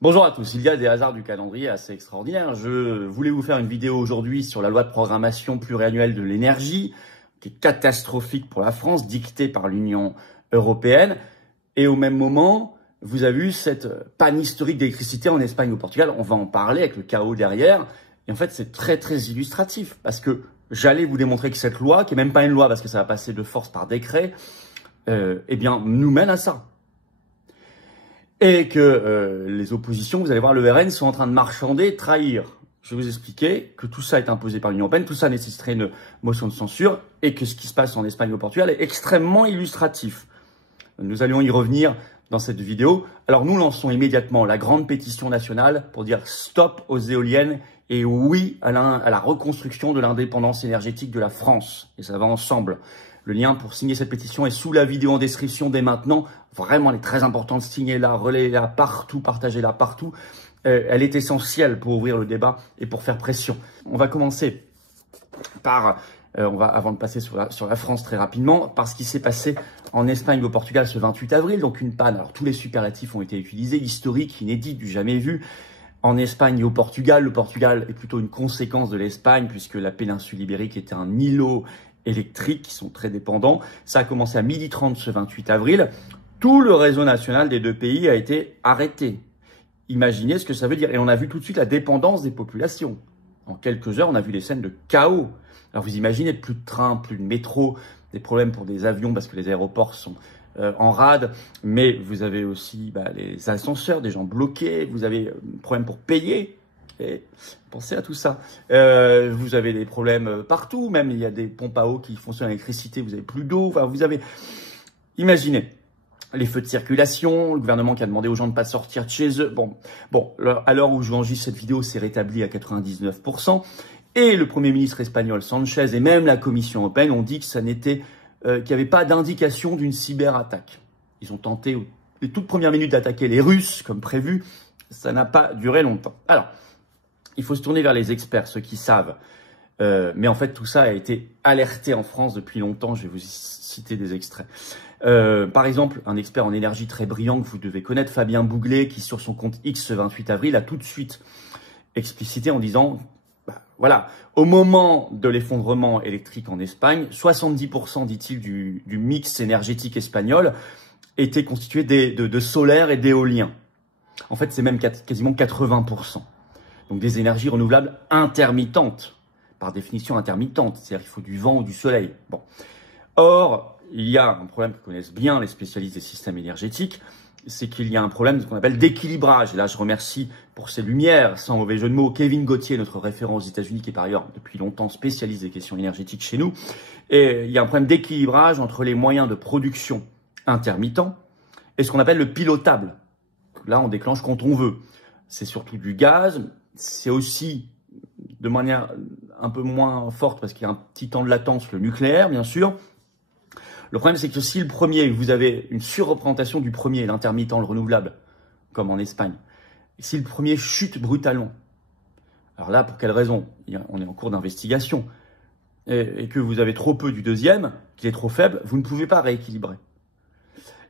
Bonjour à tous, il y a des hasards du calendrier assez extraordinaires. Je voulais vous faire une vidéo aujourd'hui sur la loi de programmation pluriannuelle de l'énergie, qui est catastrophique pour la France, dictée par l'Union européenne. Et au même moment, vous avez eu cette panne historique d'électricité en Espagne et au Portugal. On va en parler avec le chaos derrière. Et en fait, c'est très illustratif parce que j'allais vous démontrer que cette loi, qui est même pas une loi parce que ça va passer de force par décret, eh bien, nous mène à ça. Et que les oppositions, vous allez voir, le RN sont en train de marchander, trahir. Je vais vous expliquer que tout ça est imposé par l'Union européenne, tout ça nécessiterait une motion de censure et que ce qui se passe en Espagne et au Portugal est extrêmement illustratif. Nous allions y revenir dans cette vidéo. Alors nous lançons immédiatement la grande pétition nationale pour dire stop aux éoliennes et oui à la reconstruction de l'indépendance énergétique de la France. Et ça va ensemble. Le lien pour signer cette pétition est sous la vidéo en description dès maintenant. Vraiment, elle est très importante. Signez-la, relayez-la partout, partagez-la partout. Elle est essentielle pour ouvrir le débat et pour faire pression. On va commencer par, avant de passer sur la France très rapidement, par ce qui s'est passé en Espagne et au Portugal ce 28 avril. Donc une panne. Alors tous les superlatifs ont été utilisés, historique, inédit, du jamais vu. En Espagne et au Portugal, le Portugal est plutôt une conséquence de l'Espagne puisque la péninsule ibérique était un îlot électriques qui sont très dépendants. Ça a commencé à 12h30 ce 28 avril. Tout le réseau national des deux pays a été arrêté. Imaginez ce que ça veut dire. Et on a vu tout de suite la dépendance des populations. En quelques heures, on a vu des scènes de chaos. Alors vous imaginez, plus de trains, plus de métro, des problèmes pour des avions parce que les aéroports sont en rade. Mais vous avez aussi les ascenseurs, des gens bloqués. Vous avez un problème pour payer. Et pensez à tout ça. Vous avez des problèmes partout, même il y a des pompes à eau qui fonctionnent à l'électricité, vous avez plus d'eau. Enfin, vous avez, imaginez, les feux de circulation, le gouvernement qui a demandé aux gens de ne pas sortir de chez eux. Bon, à l'heure où je vous enregistre cette vidéo, c'est rétabli à 99%. Et le Premier ministre espagnol Sanchez et même la Commission européenne ont dit que ça n'était, qu'il n'y avait pas d'indication d'une cyberattaque. Ils ont tenté les toutes premières minutes d'attaquer les Russes comme prévu. Ça n'a pas duré longtemps. Alors, il faut se tourner vers les experts, ceux qui savent. Mais en fait, tout ça a été alerté en France depuis longtemps. Je vais vous citer des extraits. Par exemple, un expert en énergie très brillant que vous devez connaître, Fabien Bouglet, qui sur son compte X ce 28 avril a tout de suite explicité en disant, voilà, au moment de l'effondrement électrique en Espagne, 70%, dit-il, du mix énergétique espagnol était constitué de solaire et d'éolien. En fait, c'est même quasiment 80%. Donc des énergies renouvelables intermittentes, par définition intermittentes, c'est-à-dire qu'il faut du vent ou du soleil. Bon. Or, il y a un problème que connaissent bien les spécialistes des systèmes énergétiques, c'est qu'il y a un problème qu'on appelle d'équilibrage. Et là, je remercie pour ses lumières, sans mauvais jeu de mots, Kevin Gauthier, notre référent aux États-Unis, qui est par ailleurs depuis longtemps spécialiste des questions énergétiques chez nous. Et il y a un problème d'équilibrage entre les moyens de production intermittents et ce qu'on appelle le pilotable. Là, on déclenche quand on veut. C'est surtout du gaz. C'est aussi, de manière un peu moins forte, parce qu'il y a un petit temps de latence, le nucléaire, bien sûr. Le problème, c'est que si le premier, vous avez une surreprésentation du premier, l'intermittent, le renouvelable, comme en Espagne, et si le premier chute brutalement, alors là, pour quelle raison? On est en cours d'investigation, et que vous avez trop peu du deuxième, qu'il est trop faible, vous ne pouvez pas rééquilibrer.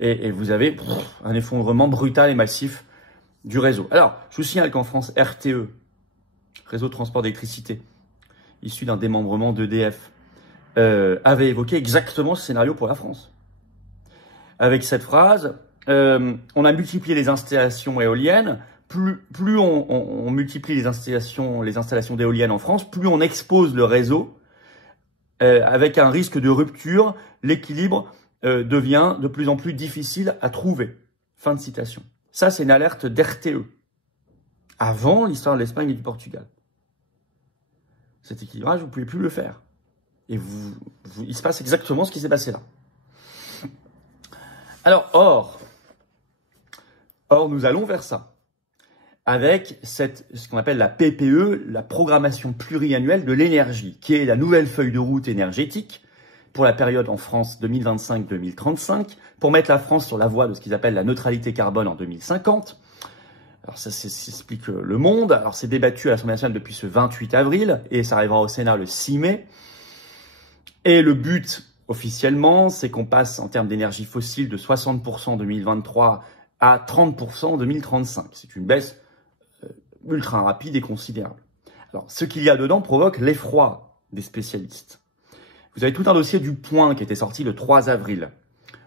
Et vous avez un effondrement brutal et massif du réseau. Alors, je vous signale qu'en France, RTE, Réseau de transport d'électricité, issu d'un démembrement d'EDF, avait évoqué exactement ce scénario pour la France. Avec cette phrase, on a multiplié les installations éoliennes, plus on multiplie les installations d'éoliennes en France, plus on expose le réseau, avec un risque de rupture, l'équilibre devient de plus en plus difficile à trouver. Fin de citation. Ça, c'est une alerte d'RTE, avant l'histoire de l'Espagne et du Portugal. Cet équilibrage, vous ne pouvez plus le faire. Et il se passe exactement ce qui s'est passé là. Alors, or, nous allons vers ça, avec ce qu'on appelle la PPE, la programmation pluriannuelle de l'énergie, qui est la nouvelle feuille de route énergétique pour la période en France 2025-2035, pour mettre la France sur la voie de ce qu'ils appellent la neutralité carbone en 2050. Alors ça s'explique le monde. Alors c'est débattu à l'Assemblée nationale depuis ce 28 avril et ça arrivera au Sénat le 6 mai. Et le but officiellement, c'est qu'on passe en termes d'énergie fossile de 60% en 2023 à 30% en 2035. C'est une baisse ultra rapide et considérable. Alors, ce qu'il y a dedans provoque l'effroi des spécialistes. Vous avez tout un dossier du Point qui était sorti le 3 avril.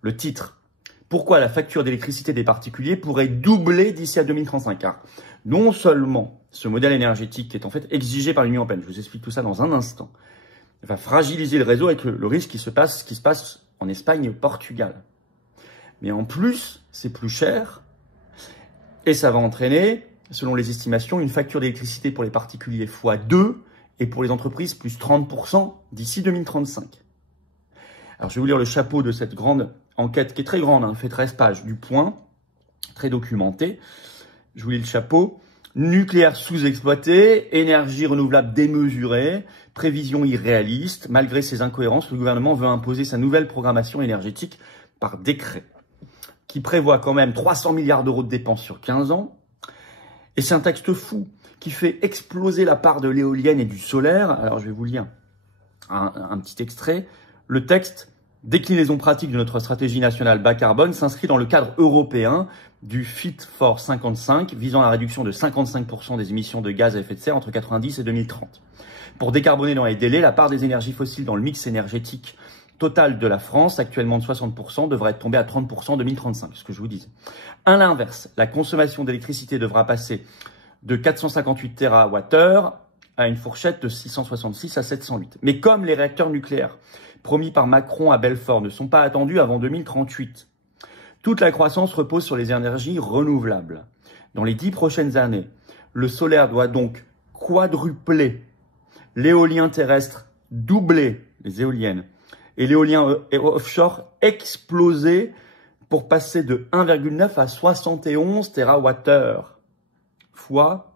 Le titre: pourquoi la facture d'électricité des particuliers pourrait doubler d'ici à 2035? Car non seulement ce modèle énergétique qui est en fait exigé par l'Union européenne, je vous explique tout ça dans un instant, va fragiliser le réseau avec le risque qui se passe en Espagne et au Portugal. Mais en plus, c'est plus cher et ça va entraîner, selon les estimations, une facture d'électricité pour les particuliers x2 et pour les entreprises plus 30% d'ici 2035. Alors, je vais vous lire le chapeau de cette grande enquête qui est très grande, fait 13 pages, du Point, très documentée. Je vous lis le chapeau. Nucléaire sous-exploité, énergie renouvelable démesurée, prévision irréaliste. Malgré ces incohérences, le gouvernement veut imposer sa nouvelle programmation énergétique par décret, qui prévoit quand même 300 milliards d'euros de dépenses sur 15 ans. Et c'est un texte fou qui fait exploser la part de l'éolienne et du solaire. Alors, je vais vous lire un petit extrait. Le texte: déclinaison pratique de notre stratégie nationale bas carbone, s'inscrit dans le cadre européen du Fit for 55, visant à la réduction de 55% des émissions de gaz à effet de serre entre 1990 et 2030. Pour décarboner dans les délais, la part des énergies fossiles dans le mix énergétique total de la France, actuellement de 60%, devrait être tombée à 30% en 2035, ce que je vous dis. À l'inverse, la consommation d'électricité devra passer de 458 TWh à une fourchette de 666 à 708. Mais comme les réacteurs nucléaires promis par Macron à Belfort ne sont pas attendus avant 2038, toute la croissance repose sur les énergies renouvelables. Dans les 10 prochaines années, le solaire doit donc quadrupler, l'éolien terrestre doubler, les éoliennes, et l'éolien offshore exploser pour passer de 1,9 à 71 TWh, fois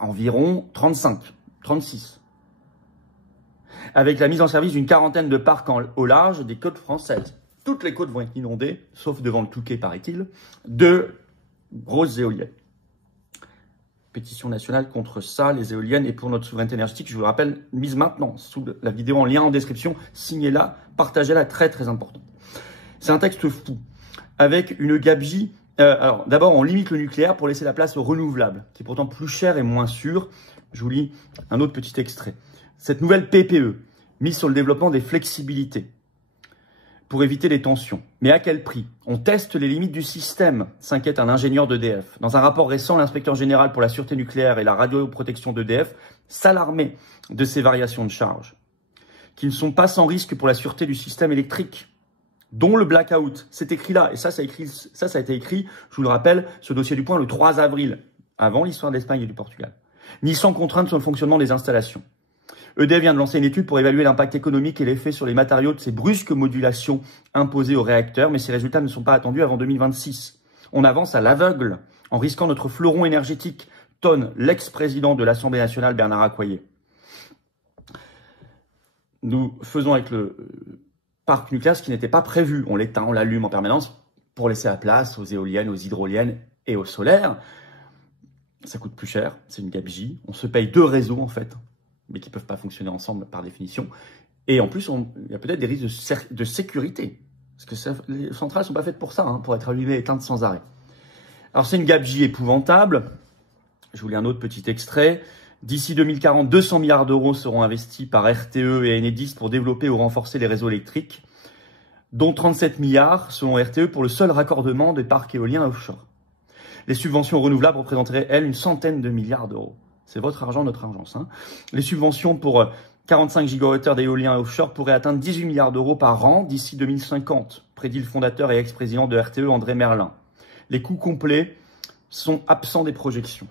environ 35, 36. Avec la mise en service d'une quarantaine de parcs au large des côtes françaises. Toutes les côtes vont être inondées, sauf devant le Touquet, paraît-il, de grosses éoliennes. Pétition nationale contre ça, les éoliennes, et pour notre souveraineté énergétique, je vous le rappelle, mise maintenant, sous la vidéo en lien en description, signez-la, partagez-la, très très important. C'est un texte fou, avec une gabegie. Alors d'abord, on limite le nucléaire pour laisser la place au renouvelable, qui est pourtant plus cher et moins sûr. Je vous lis un autre petit extrait. Cette nouvelle PPE, mise sur le développement des flexibilités, pour éviter les tensions. Mais à quel prix? On teste les limites du système, s'inquiète un ingénieur d'EDF. Dans un rapport récent, l'inspecteur général pour la sûreté nucléaire et la radioprotection d'EDF s'alarmait de ces variations de charge, qui ne sont pas sans risque pour la sûreté du système électrique, dont le blackout. C'est écrit là, et ça a été écrit, je vous le rappelle, ce dossier du Point le 3 avril, avant l'histoire de l'Espagne et du Portugal. Ni sans contrainte sur le fonctionnement des installations. EDF vient de lancer une étude pour évaluer l'impact économique et l'effet sur les matériaux de ces brusques modulations imposées aux réacteurs, mais ces résultats ne sont pas attendus avant 2026. On avance à l'aveugle, en risquant notre fleuron énergétique, tonne l'ex-président de l'Assemblée nationale Bernard Accoyer. Nous faisons avec le parc nucléaire ce qui n'était pas prévu. On l'éteint, on l'allume en permanence pour laisser la place aux éoliennes, aux hydroliennes et au solaire. Ça coûte plus cher, c'est une gabegie. On se paye 2 réseaux en fait, mais qui ne peuvent pas fonctionner ensemble par définition. Et en plus, il y a peut-être des risques de sécurité. Parce que les centrales ne sont pas faites pour ça, pour être allumées et éteintes sans arrêt. Alors c'est une gabegie épouvantable. Je vous lis un autre petit extrait. D'ici 2040, 200 milliards d'euros seront investis par RTE et Enedis pour développer ou renforcer les réseaux électriques, dont 37 milliards selon RTE pour le seul raccordement des parcs éoliens offshore. Les subventions renouvelables représenteraient, elles, une centaine de milliards d'euros. C'est votre argent, notre argent, ça. Les subventions pour 45 gigawattheures d'éolien offshore pourraient atteindre 18 milliards d'euros par an d'ici 2050, prédit le fondateur et ex-président de RTE, André Merlin. Les coûts complets sont absents des projections.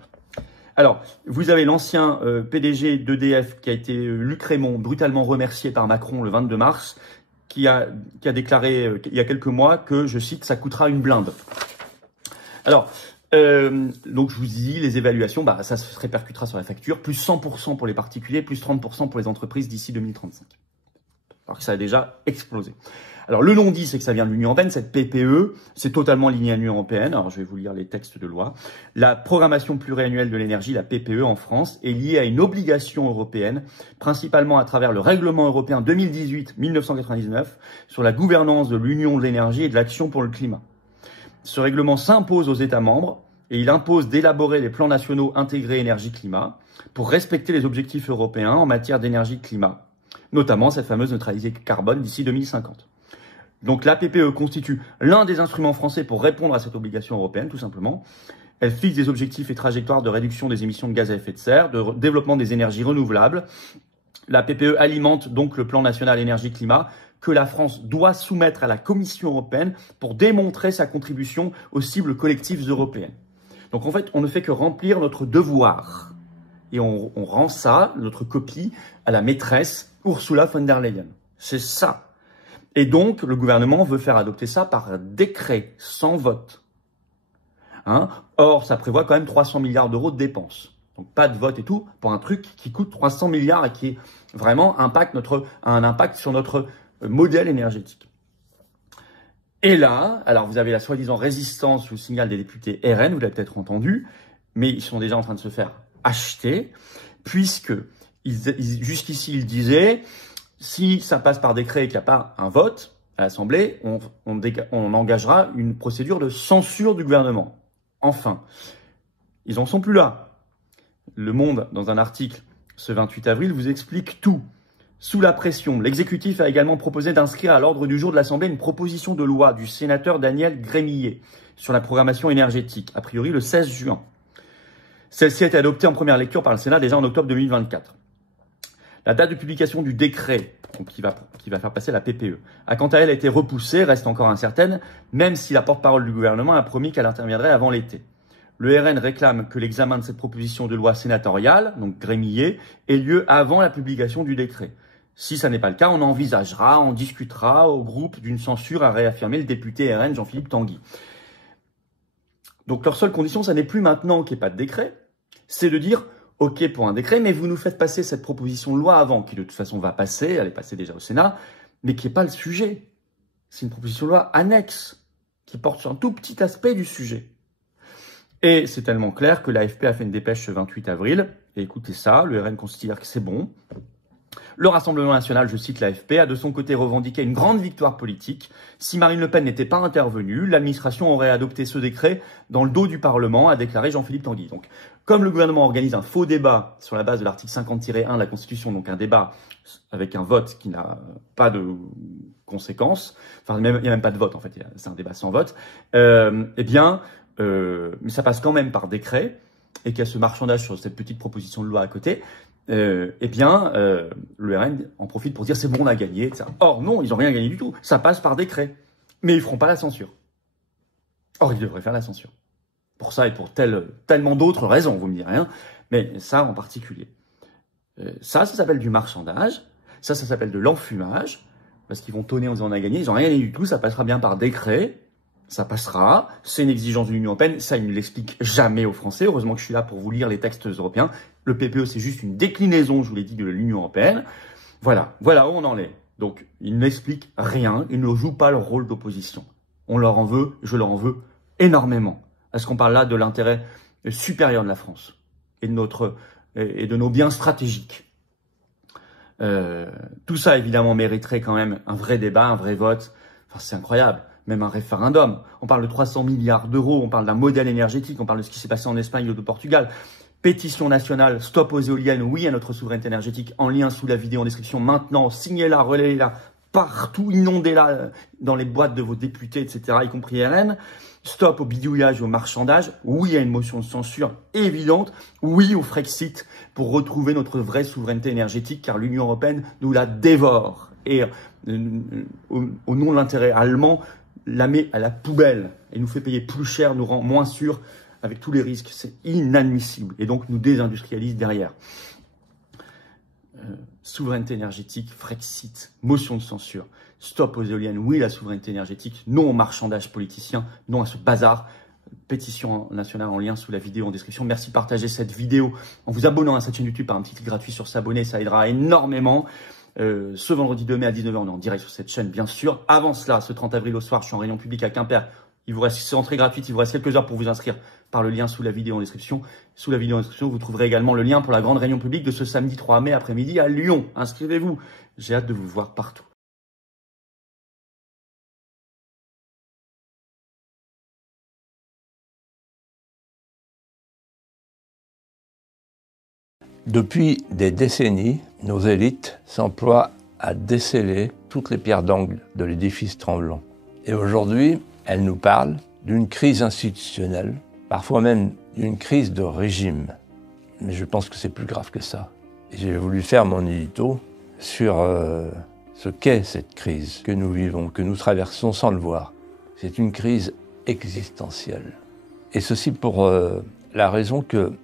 Alors, vous avez l'ancien PDG d'EDF qui a été Luc Rémont, brutalement remercié par Macron le 22 mars, qui a déclaré il y a quelques mois que, je cite, ça coûtera une blinde. Alors, donc je vous dis, les évaluations, ça se répercutera sur la facture, plus 100% pour les particuliers, plus 30% pour les entreprises d'ici 2035. Alors que ça a déjà explosé. Alors le non-dit, c'est que ça vient de l'Union européenne, cette PPE, c'est totalement lié à l'Union européenne. Alors je vais vous lire les textes de loi. La programmation pluriannuelle de l'énergie, la PPE en France, est liée à une obligation européenne, principalement à travers le règlement européen 2018-1999 sur la gouvernance de l'Union de l'énergie et de l'action pour le climat. Ce règlement s'impose aux États membres et il impose d'élaborer les plans nationaux intégrés énergie-climat pour respecter les objectifs européens en matière d'énergie-climat, notamment cette fameuse neutralité carbone d'ici 2050. Donc la PPE constitue l'un des instruments français pour répondre à cette obligation européenne, tout simplement. Elle fixe des objectifs et trajectoires de réduction des émissions de gaz à effet de serre, de développement des énergies renouvelables. La PPE alimente donc le plan national énergie-climat que la France doit soumettre à la Commission européenne pour démontrer sa contribution aux cibles collectives européennes. Donc en fait, on ne fait que remplir notre devoir. Et on rend ça, notre copie, à la maîtresse Ursula von der Leyen. C'est ça. Et donc, le gouvernement veut faire adopter ça par décret, sans vote. Hein? Or, ça prévoit quand même 300 milliards d'euros de dépenses. Donc, pas de vote et tout, pour un truc qui coûte 300 milliards et qui vraiment a un impact sur notre modèle énergétique. Et là, alors vous avez la soi-disant résistance au signal des députés RN, vous l'avez peut-être entendu, mais ils sont déjà en train de se faire acheter, puisque jusqu'ici, ils disaient, si ça passe par décret et qu'il n'y a pas un vote à l'Assemblée, on engagera une procédure de censure du gouvernement. Enfin, ils en sont plus là. Le Monde, dans un article ce 28 avril, vous explique tout. Sous la pression, l'exécutif a également proposé d'inscrire à l'ordre du jour de l'Assemblée une proposition de loi du sénateur Daniel Grémillet sur la programmation énergétique, a priori le 16 juin. Celle-ci a été adoptée en première lecture par le Sénat déjà en octobre 2024. La date de publication du décret, donc qui va faire passer la PPE, a quant à elle été repoussée, reste encore incertaine, même si la porte-parole du gouvernement a promis qu'elle interviendrait avant l'été. Le RN réclame que l'examen de cette proposition de loi sénatoriale, donc Grémillet, ait lieu avant la publication du décret. Si ça n'est pas le cas, on envisagera, on discutera au groupe d'une censure, a réaffirmé le député RN Jean-Philippe Tanguy. Donc leur seule condition, ça n'est plus maintenant qu'il n'y ait pas de décret, c'est de dire « Ok pour un décret, mais vous nous faites passer cette proposition de loi avant, qui de toute façon va passer, elle est passée déjà au Sénat, mais qui n'est pas le sujet. C'est une proposition de loi annexe, qui porte sur un tout petit aspect du sujet. » Et c'est tellement clair que l'AFP a fait une dépêche ce 28 avril, et écoutez ça, le RN considère que c'est bon. Le Rassemblement national, je cite l'AFP, a de son côté revendiqué une grande victoire politique. Si Marine Le Pen n'était pas intervenue, l'administration aurait adopté ce décret dans le dos du Parlement, a déclaré Jean-Philippe Tanguy. Donc, comme le gouvernement organise un faux débat sur la base de l'article 50-1 de la Constitution, donc un débat avec un vote qui n'a pas de conséquences, enfin, il n'y a même pas de vote en fait, c'est un débat sans vote, mais ça passe quand même par décret, et qu'il y a ce marchandage sur cette petite proposition de loi à côté, le RN en profite pour dire c'est bon, on a gagné, etc. Or non, ils n'ont rien gagné du tout, ça passe par décret, mais ils feront pas la censure. Or ils devraient faire la censure. Pour ça et pour tellement d'autres raisons, vous me direz, hein, mais ça en particulier. Ça s'appelle du marchandage, ça s'appelle de l'enfumage, parce qu'ils vont tonner en disant on a gagné, ils n'ont rien gagné du tout, ça passera bien par décret. Ça passera, c'est une exigence de l'Union européenne, ça il ne l'explique jamais aux Français, heureusement que je suis là pour vous lire les textes européens. Le PPE c'est juste une déclinaison, je vous l'ai dit, de l'Union européenne. Voilà où on en est. Donc ils n'expliquent rien, ils ne jouent pas leur rôle d'opposition. On leur en veut, je leur en veux énormément. Parce qu'on parle là de l'intérêt supérieur de la France et de nos biens stratégiques. Tout ça évidemment mériterait quand même un vrai débat, un vrai vote. Enfin c'est incroyable. Même un référendum. On parle de 300 milliards d'euros, on parle d'un modèle énergétique, on parle de ce qui s'est passé en Espagne ou au Portugal. Pétition nationale, stop aux éoliennes, oui à notre souveraineté énergétique, en lien sous la vidéo en description. Maintenant, signez-la, relayez-la partout, inondez-la dans les boîtes de vos députés, etc., y compris RN. Stop au bidouillage, au marchandage. Oui à une motion de censure évidente. Oui au Frexit pour retrouver notre vraie souveraineté énergétique, car l'Union européenne nous la dévore. Et au nom de l'intérêt allemand, la met à la poubelle et nous fait payer plus cher, nous rend moins sûrs avec tous les risques. C'est inadmissible. Et donc, nous désindustrialise derrière. Souveraineté énergétique, Frexit, motion de censure, stop aux éoliennes, oui la souveraineté énergétique, non au marchandage politicien, non à ce bazar. Pétition nationale en lien sous la vidéo en description. Merci de partager cette vidéo en vous abonnant à cette chaîne YouTube par un petit clic gratuit sur s'abonner, ça aidera énormément. Ce vendredi 2 mai à 19h, on est en direct sur cette chaîne, bien sûr. Avant cela, ce 30 avril au soir, je suis en réunion publique à Quimper. Il vous reste, c'est entrée gratuite, il vous reste quelques heures pour vous inscrire par le lien sous la vidéo en description. Sous la vidéo en description, vous trouverez également le lien pour la grande réunion publique de ce samedi 3 mai après-midi à Lyon. Inscrivez-vous. J'ai hâte de vous voir partout. Depuis des décennies, nos élites s'emploient à déceler toutes les pierres d'angle de l'édifice tremblant. Et aujourd'hui, elles nous parlent d'une crise institutionnelle, parfois même d'une crise de régime. Mais je pense que c'est plus grave que ça. Et j'ai voulu faire mon édito sur ce qu'est cette crise que nous vivons, que nous traversons sans le voir. C'est une crise existentielle. Et ceci pour la raison que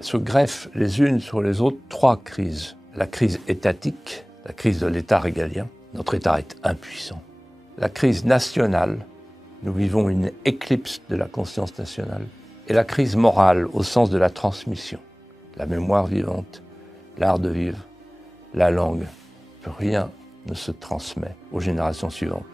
se greffent les unes sur les autres 3 crises. La crise étatique, la crise de l'État régalien. Notre État est impuissant. La crise nationale, nous vivons une éclipse de la conscience nationale. Et la crise morale, au sens de la transmission. La mémoire vivante, l'art de vivre, la langue. Rien ne se transmet aux générations suivantes.